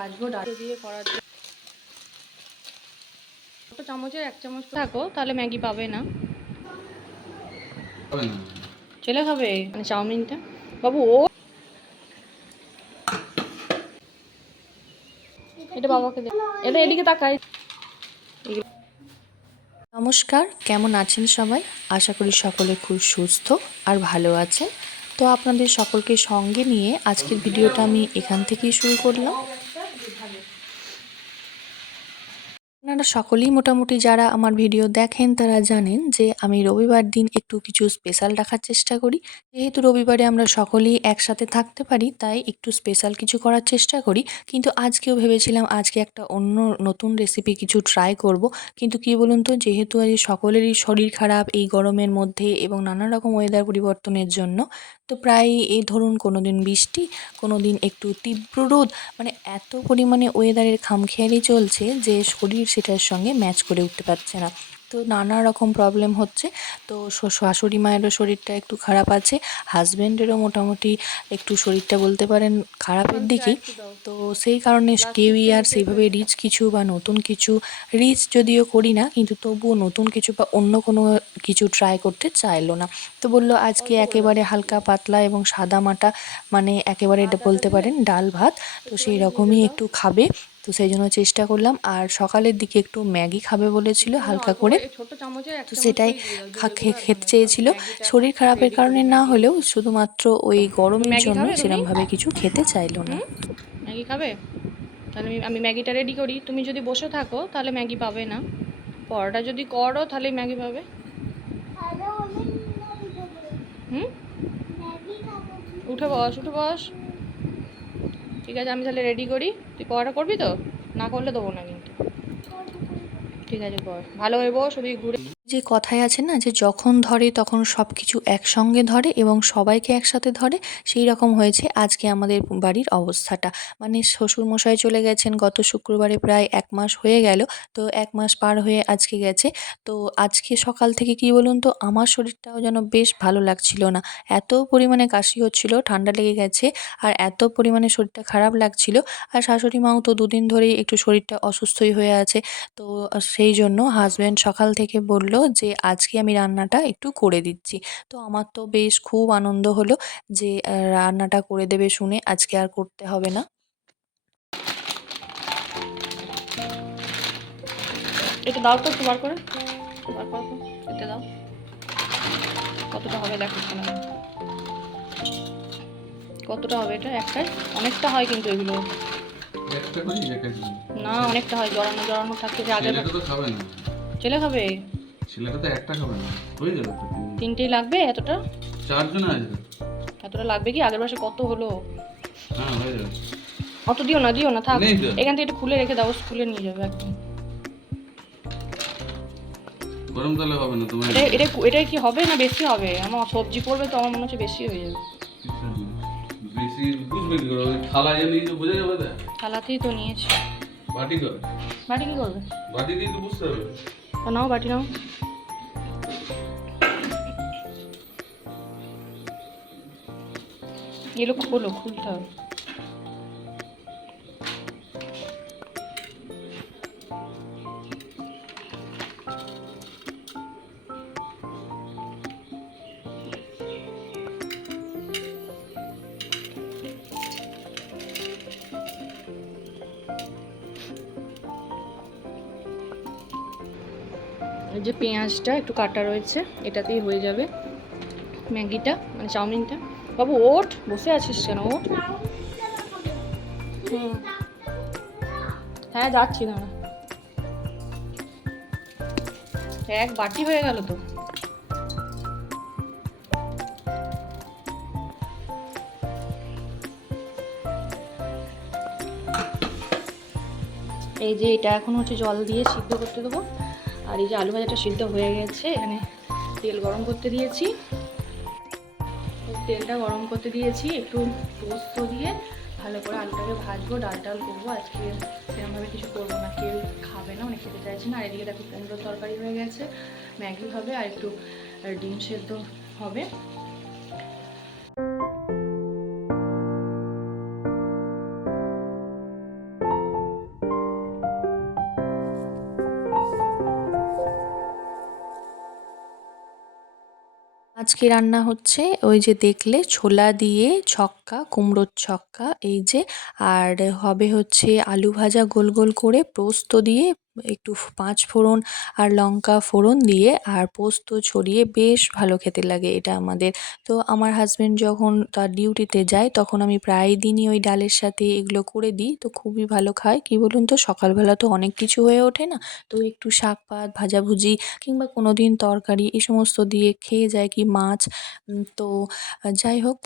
ভাজবো ডাল দিয়ে করার জন্য। ছোটো চামচের 1 চামচ থাকো, তাহলে ম্যাগি পাবে না। ছেলে খাবে মানে চাউমিনটা। বাবু ও এটা বাবাকে দে, এটা এদিকে তাকাই। নমস্কার, কেমন আছেন সবাই? আশা করি সকলে খুব সুস্থ আর ভালো আছেন। তো আপনাদের সকলকে সঙ্গে নিয়ে আজকের ভিডিওটা আমি এখান থেকেই শুরু করলাম। আপনারা সকলেই মোটামুটি যারা আমার ভিডিও দেখেন তারা জানেন যে আমি রবিবার দিন একটু কিছু স্পেশাল রাখার চেষ্টা করি। যেহেতু রবিবারে আমরা সকলেই একসাথে থাকতে পারি, তাই একটু স্পেশাল কিছু করার চেষ্টা করি। কিন্তু আজকেও ভেবেছিলাম আজকে একটা অন্য নতুন রেসিপি কিছু ট্রাই করব। কিন্তু কি বলুন তো, যেহেতু আজ সকলেরই শরীর খারাপ এই গরমের মধ্যে এবং নানা রকম ওয়েদার পরিবর্তনের জন্য, তো প্রায় এই ধরুন কোনো দিন বৃষ্টি, কোনো দিন একটু তীব্র রোদ, মানে এত পরিমাণে ওয়েদারের খামখেয়ালি চলছে যে শরীর সেটার সঙ্গে ম্যাচ করে উঠতে পারছে না। তো নানা রকম প্রবলেম হচ্ছে। তো শাশুড়ি মায়েরও শরীরটা একটু খারাপ আছে, হাজব্যান্ডেরও মোটামুটি একটু শরীরটা বলতে পারেন খারাপের দিকেই। তো সেই কারণে কেউই আর সেইভাবে রিচ কিছু বা নতুন কিছু, রিচ যদিও করি না কিন্তু তবুও নতুন কিছু বা অন্য কোনো কিছু ট্রাই করতে চাইলো না। তো বললো আজকে একেবারে হালকা পাতলা এবং সাদা মাটা, মানে একেবারে এটা বলতে পারেন ডাল ভাত, তো সেই রকমই একটু খাবে। তো সেই জন্য চেষ্টা করলাম। আর সকালের দিকে একটু ম্যাগি খাবে বলেছিল হালকা করে, ছোট চামচের 1 তো চামচ সেটাই করে দিয়ে দাও, দিলে আর খেতে হবে না, চেয়েছিল। ম্যাগিটা এখন শরীর খারাপের রেডি করে কারণে না দিচ্ছি। হলেও শুধুমাত্র ওই গরমের ম্যাগি খাবে জন্যই তুমি? সেরমভাবে কিছু খেতে চাইলো না। ম্যাগি খাবে? তাহলে আমি ম্যাগিটা রেডি করি। তুমি যদি বসে থাকো তাহলে ম্যাগি পাবে না। পরোটা যদি করো তাহলে ম্যাগি পাবে। হুম, উঠে বস, উঠে বস। ঠিক আছে, আমি তাহলে রেডি করি। তুই পরোটা করবি তো? না করলে দেবো না কিন্তু। ঠিক আছে কর, ভালো হয়ে বস, ওদিকে ঘুরে। যে কথায় আছে না যে যখন ধরে তখন সব কিছু একসঙ্গে ধরে এবং সবাইকে একসাথে ধরে, সেই রকম হয়েছে আজকে আমাদের বাড়ির অবস্থাটা। মানে শ্বশুরমশাই চলে গেছেন গত শুক্রবারে, প্রায় 1 মাস হয়ে গেল। তো 1 মাস পার হয়ে আজকে গেছে। তো আজকে সকাল থেকে কি বলুন তো, আমার শরীরটাও যেন বেশ ভালো লাগছিল না। এত পরিমাণে কাশি হচ্ছিল, ঠান্ডা লেগে গেছে, আর এত পরিমাণে শরীরটা খারাপ লাগছিল। আর শাশুড়ি মাও তো দুদিন ধরেই একটু শরীরটা অসুস্থই হয়ে আছে। তো সেই জন্য হাজব্যান্ড সকাল থেকে বলল যে আজকে আমি রান্নাটা একটু করে দিচ্ছি। তো আমার তো বেশ খুব আনন্দ হলো যে রান্নাটা করে দেবে শুনে, আজকে আর করতে হবে না। এটা দাও তো একটু বার করে, বার করো তো, এটা দাও। কতটা হবে দেখো শোনা, কতটা হবে এটা একটাই? অনেকটা হয় কিন্তু এগুলো। একটা করি দেখাচ্ছি। না অনেকটা হয়, জড়ানো জড়ানো থাকে যে আগে। ছেলেটা তো খাবে না, ছেলে খাবে? ছেলেটা তো একটা খাবে না, হয়ে যাবে তো। তিনটেই লাগবে এতটা? 4 জন আছে। এতটা লাগবে কি? আগের মাসে কত হলো? হ্যাঁ হয়ে যাবে। অত দিও না থাক। নেই তো এখান থেকে একটু খুলে রেখে দাও, স্কুলে নিয়ে যাবে একদম। গরম তাহলে হবে না তোমার। এটা কি হবে না বেশি হবে? আমার সবজি করবে তো, আমার মনে হচ্ছে বেশি হয়ে যাবে। বেশি বুঝবে কি করে, ওই থালা নিয়ে তো বোঝা যাবে না। থালাতেই তো নিয়েছি। বাটি কর, বাটি কি করবে? বাটি দিয়ে তো বুঝতে হবে। তা নাও বাটি নাও। এগুলো খোলো, খুলতে হবে। এই যে পেঁয়াজটা একটু কাটা রয়েছে, এটাতেই হয়ে যাবে ম্যাগিটা মানে চাউমিনটা। বাবু ওঠ, বসে আছিস কেন? ওঠ। হুম, হ্যাঁ যাচ্ছি দাঁড়া। এক বাটি হয়ে গেল তো। এই যে এটা এখন হচ্ছে জল দিয়ে সিদ্ধ করতে দেবো। আর এই যে আলু ভাজাটা সিদ্ধ হয়ে গেছে, এখানে তেল গরম করতে দিয়েছি। তেলটা গরম করতে দিয়েছি, একটু পোস্ত দিয়ে ভালো করে আলুটাকে ভাজবো, ডাল টাল করবো। আজকে সেরকমভাবে কিছু করবো না, কেউ খাবে না, অনেক খেতে চাইছে না। আর এদিকে দেখো কুমড়োর তরকারি হয়ে গেছে, ম্যাগি হবে আর একটু ডিম সেদ্ধ হবে। আজকে রান্না হচ্ছে ওই যে দেখলে ছোলা দিয়ে ছক্কা, কুমড়োর ছক্কা এই যে, আর হবে হচ্ছে আলু ভাজা গোল গোল করে পোস্ত দিয়ে একটু পাঁচ ফোড়ন আর লঙ্কা ফোড়ন দিয়ে আর পোস্ত ছড়িয়ে বেশ ভালো খেতে লাগে এটা আমাদের। তো আমার হাজব্যান্ড যখন তার ডিউটিতে যায় তখন আমি প্রায় দিনই ওই ডালের সাথে এগুলো করে দিই, তো খুবই ভালো খায়। কি বলুন তো, সকালবেলা তো অনেক কিছু হয়ে ওঠে না, তো একটু শাক পাত ভাজাভুজি কিংবা কোনো দিন তরকারি এই সমস্ত দিয়ে খেয়ে যায় কি মাছ। তো যাই হোক,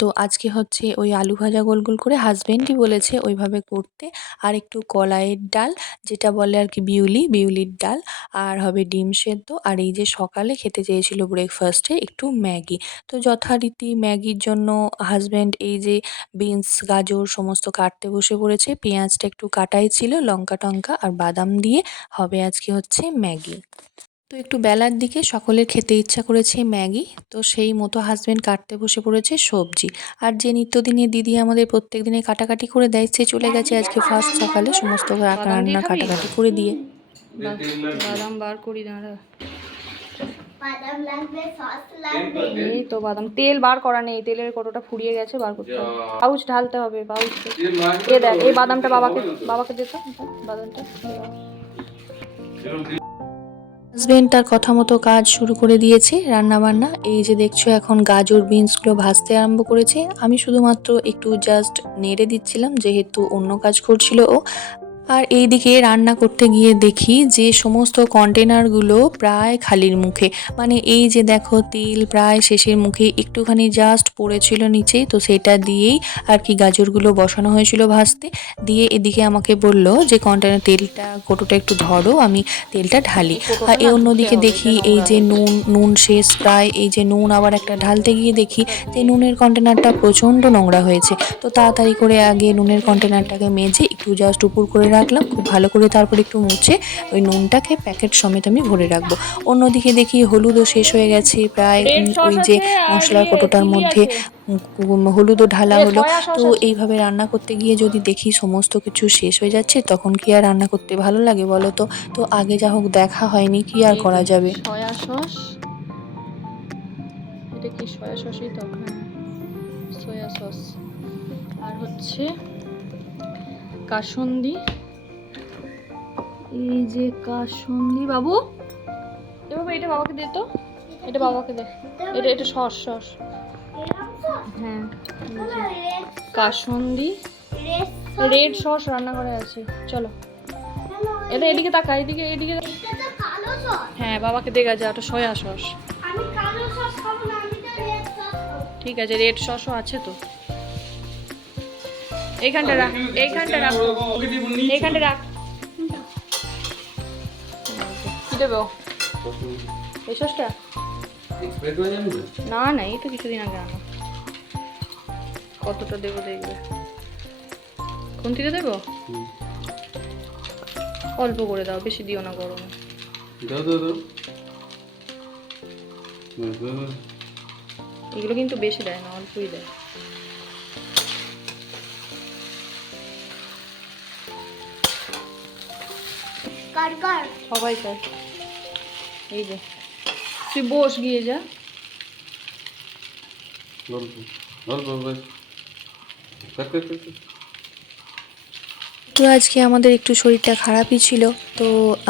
তো আজকে হচ্ছে ওই আলু ভাজা গোল গোল করে হাজবেন্ডই বলেছে ওইভাবে করতে, আর একটু কলাইয়ের ডাল যেটা বলে আর কি বিউলির ডাল, আর হবে ডিম সেদ্ধ, আর এই যে সকালে খেতে চেয়েছিল ব্রেকফাস্টে একটু ম্যাগি। তো যথারীতি ম্যাগির জন্য হাজব্যান্ড এই যে বিনস গাজর সমস্ত কাটতে বসে পড়েছে, পেঁয়াজটা একটু কাটাই ছিল, লঙ্কা টঙ্কা আর বাদাম দিয়ে হবে আজকে হচ্ছে ম্যাগি। তো একটু বেলার দিকে সকলের খেতে ইচ্ছা করেছে ম্যাগি, তো সেই মতো হাজব্যান্ড কাটতে বসে পড়েছে সবজি। আর যে নিত্যদিনের দিদি আমাদের প্রত্যেক দিনে কাটাকাটি করে দেয় সে চলে গেছে আজকে ফার্স্ট সকালে সমস্ত বাদাম দিয়ে রান্না খাবি? কাটাকাটি করে দিয়ে। বাদাম বার করি দাঁড়া। বাদাম লাগবে, সস লাগবে। এই তো বাদাম, তেল বার করা নেই, তেলের কতটা ফুরিয়ে গেছে, বার করতে হবে। পাউচ ঢালতে হবে, পাউচ। এ দেখ এই বাদামটা বাবাকে দে তো, বাদামটা। হাজবেন্ড তার কথা মতো কাজ শুরু করে দিয়েছে রান্না বান্না। এই যে দেখছো এখন গাজর বিনসগুলো ভাজতে আরম্ভ করেছে, আমি শুধুমাত্র একটু জাস্ট নেড়ে দিচ্ছিলাম যেহেতু অন্য কাজ করছিল ও। আর এইদিকে রান্না করতে গিয়ে দেখি যে সমস্ত কন্টেনারগুলো প্রায় খালির মুখে, মানে এই যে দেখো তেল প্রায় শেষের মুখে, একটুখানি জাস্ট পড়েছিল নিচে, তো সেটা দিয়েই আর কি গাজরগুলো বসানো হয়েছিল ভাজতে। দিয়ে এদিকে আমাকে বলল যে কন্টেনার তেলটা কৌটোটা একটু ধরো, আমি তেলটা ঢালি। আর এই অন্যদিকে দেখি এই যে নুন শেষ প্রায়, এই যে নুন আবার একটা ঢালতে গিয়ে দেখি যে নুনের কন্টেনারটা প্রচণ্ড নোংরা হয়েছে। তো তাড়াতাড়ি করে আগে নুনের কন্টেনারটাকে মেজে একটু জাস্ট উপর করে রাখলাম খুব ভালো করে, তারপর একটু মুছে ওই নুনটাকে প্যাকেট সমেত আমি ভরে রাখবো। অন্যদিকে দেখি হলুদও শেষ হয়ে গেছে প্রায়, ওই যে মশলার কৌটোটার মধ্যে হলুদও ঢালা হলো। তো এইভাবে রান্না করতে গিয়ে যদি দেখি সমস্ত কিছু শেষ হয়ে যাচ্ছে তখন কি আর রান্না করতে ভালো লাগে বলো তো? তো আগে যা হোক দেখা হয়নি, কি আর করা যাবে। সয়া সস, এটা কি সয়া সসই তো? হ্যাঁ, সয়া সস। আর হচ্ছে কাসুন্দি, এই যে কাসুন্দি। বাবু এভাবে এটা বাবাকে দে তো, এটা বাবাকে দে, এটা সস সস। হ্যাঁ, কাসুন্দি, রেড সস রান্নাঘরে আছে, চলো এটা এদিকে তাকা, এদিকে। এটা তো কালো সস। হ্যাঁ বাবাকে দেখা যায়, ওটা সয়া সস। আমি কালো সস খাবো না, আমি তো রেড সস খাবো। ঠিক আছে, রেড সসও আছে তো। এইখানটা রাখ, এইখানটা রাখ, এইখানটা রাখ। কি দেবো এই সসটা? না না, এই তো কিছুদিন আগে আনো। কতটা দেবো দেখবে, খুন্তিতে দেবো? অল্প করে দাও, বেশি দিও না গরমে। এগুলো কিন্তু বেশি দেয় না, অল্পই দেয়। কার কার সবাই খায়। এই যে তুই বস গিয়ে যা। তো আজকে আমাদের একটু শরীরটা খারাপই ছিল, তো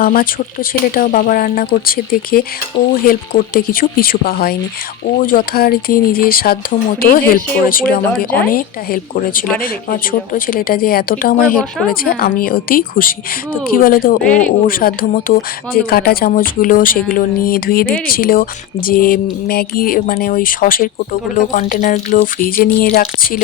আমার ছোট্ট ছেলেটাও বাবা রান্না করছে দেখে ও হেল্প করতে কিছু পিছু পা হয়নি। ও যথারীতি নিজের সাধ্য মতো হেল্প করেছিল, আমাকে অনেকটা হেল্প করেছিল। আমার ছোট্ট ছেলেটা যে এতটা আমায় হেল্প করেছে আমি অতি খুশি। তো কি বলতো, ও ওর সাধ্য মতো যে কাঁটা চামচগুলো সেগুলো নিয়ে ধুয়ে দিচ্ছিল, যে ম্যাগি মানে ওই সসের কোটোগুলো কন্টেনারগুলো ফ্রিজে নিয়ে রাখছিল,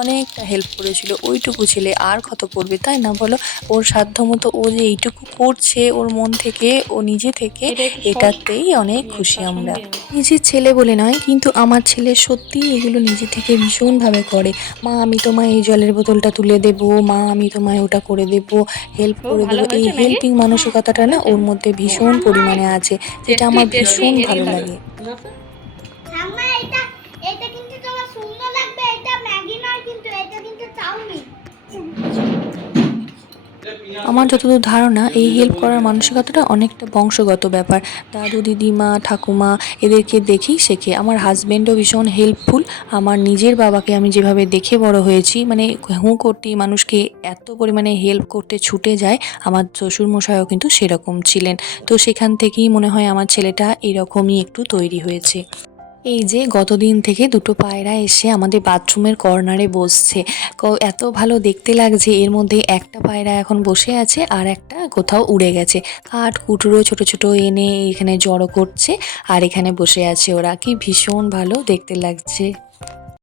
অনেকটা হেল্প করেছিল। ওইটুকু ছেলে আর কত করবে তাই না বলো? ওর সাধ্য মতো ও যে এইটুকু করছে ওর মন থেকে, ও নিজে থেকে, এটাতেই অনেক খুশি আমরা। নিজের ছেলে বলে নয়, কিন্তু আমার ছেলে সত্যি এগুলো নিজে থেকে ভীষণভাবে করে। মা আমি তোমায় এই জলের বোতলটা তুলে দেবো, মা আমি তোমায় ওটা করে দেবো, হেল্প করে দেবো। এই হেল্পিং মানসিকতাটা না ওর মধ্যে ভীষণ পরিমাণে আছে, যেটা আমার ভীষণ ভালো লাগে। ঠাম্মা, এটা এটা কিন্তু তোমার সুন্দর লাগবে। এটা ম্যাগি নয় কিন্তু, এটা কিন্তু চাউমিন। আমার যতদূর ধারণা এই হেল্প করার মানসিকতাটা অনেকটা বংশগত ব্যাপার। দাদু দিদিমা ঠাকুমা এদেরকে দেখেই শেখে। আমার হাজব্যান্ডও ভীষণ হেল্পফুল। আমার নিজের বাবাকে আমি যেভাবে দেখে বড় হয়েছি, মানে হুঁ করতেই মানুষকে এত পরিমাণে হেল্প করতে ছুটে যায়, আমার শ্বশুরমশাইও কিন্তু সেরকম ছিলেন। তো সেখান থেকেই মনে হয় আমার ছেলেটা এরকমই একটু তৈরি হয়েছে। এই যে গতদিন থেকে দুটো পায়রা এসে আমাদের বাথরুমের কর্নারে বসছে। এত ভালো দেখতে লাগছে। এর মধ্যে একটা পায়রা এখন বসে আছে আর একটা কোথাও উড়ে গেছে। কাঠ কুটুরো ছোট ছোট এনে এখানে জড়ো করছে আর এখানে বসে আছে ওরা। কি ভীষণ ভালো দেখতে লাগছে।